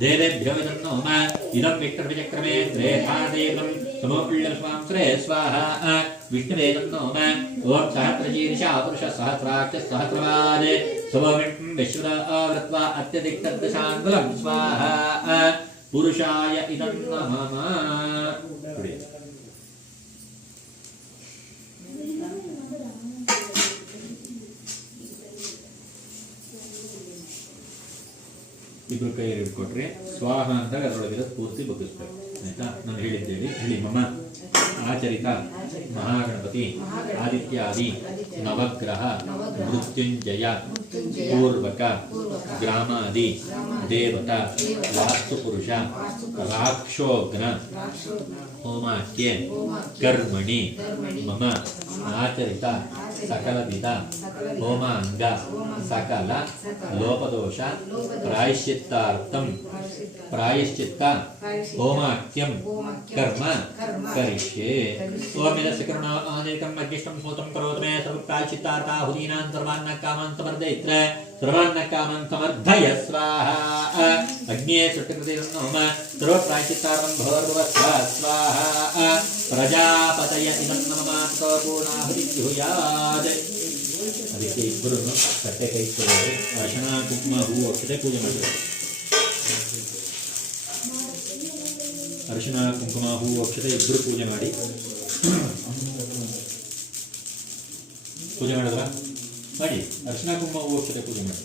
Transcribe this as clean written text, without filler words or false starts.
देवेभ्यो नमः इदं विक्रमचक्रमे त्रेधादेवं समोपिल्लस्वांसरे स्वाहा विष्णवे नमः ओम सहस्रशीर्षा पुरुष सहस्राक्ष सहस्रवाद समोमिं विश्वदा आवृत्वा अत्यधिकतद्दशाङ्गुलं स्वाहा पुरुषाय इदं नमः ಇಬ್ರು ಕೈ ಹಿಡ್ಕೊಟ್ರೆ ಸ್ವಾಹ ಅಂದಾಗ ಅದರೊಳಗಿರೋ ಪೂರ್ತಿ ಬಗ್ಗಿಸ್ಬೇಕು ಆಯ್ತಾ ನಾನು ಹೇಳಿದ್ದೇವೆ ಹೇಳಿ ಮಮ ಆಚರಿತ ಮಹಾಗಣಪತಿ ಆದಿತ್ಯಾದಿ ನವಗ್ರಹ ಮೃತ್ಯುಂಜಯ ಪೂರ್ವಕ ಗ್ರಾಮಾದಿ ದೇವತಾ ವಾಸ್ತುಪುರುಷ ರಾಕ್ಷೋಗ್ನ ಹೋಮಾಕ್ಯೆ ಕರ್ಮಣಿ ಮಮ ಆಚರಿತ ಸಕಲವಿಧ ಹೋಮಾಂಗ ಸಕಲ ಲೋಪದೋಷ ಪ್ರಾಯಶ್ಚಿತ್ತಾರ್ಥಂ ಪ್ರಾಯಶ್ಚಿತ್ತ ಹೋಮಾಕ್ಯಂ ಕರ್ಮ ಕರಿಷ್ಯೆ ಓಮಿದಸ್ಯ ಕರುಣಾ ಅನೇಕಂ ಅಗ್ನಿಷ್ಟಂ ಸ್ಮೂತಂ ಕರೋತು ಮೇ ಸರ್ವಪ್ರಾಯಶ್ಚಿತ್ತಾರ್ಥಾಹುತೀನಾಂ ಸರ್ವಾನ್ನ ಕಾಮಾನ್ ಸಮರ್ದಯಿತ್ರ ಸರ್ವಾನ್ನ ಕಾಮಾನ್ ಸಮರ್ಧಯ ಸ್ವಾಹಾ ಅಗ್ನಿಯೇ ಸೃಷ್ಟಿಕೃತೆ ನಮಃ ಸರ್ವಪ್ರಾಯಶ್ಚಿತ್ತಾರ್ಥಂ ಭವರ್ಭವ ಸ್ವಾಹಾ ಪ್ರಜಾಪತಯ ಇದಂ ನಮಃ ತೋ ಪೂರ್ಣಾಹುತಿ ಜುಹುಯಾತ್ ಅದಕ್ಕೆ ಇಬ್ಬರು ತಟ್ಟೆ ಕೈ ತೊಳೆದು ಅರ್ಶನ ಕುಂಕುಮ ಹೂವು ಅಕ್ಷತೆ ಪೂಜೆ ಮಾಡಬೇಕು ಅರಿಶಿನ ಕುಂಕುಮ ಹೂವು ಅಕ್ಷತೆ ಇಬ್ಬರು ಪೂಜೆ ಮಾಡಿ ಮಾಡಿದ್ರ ಮಾಡಿ ಅರಿಶಿನ ಕುಂಕುಮ ಹೂವು ಅಕ್ಷತೆ ಪೂಜೆ ಮಾಡಿ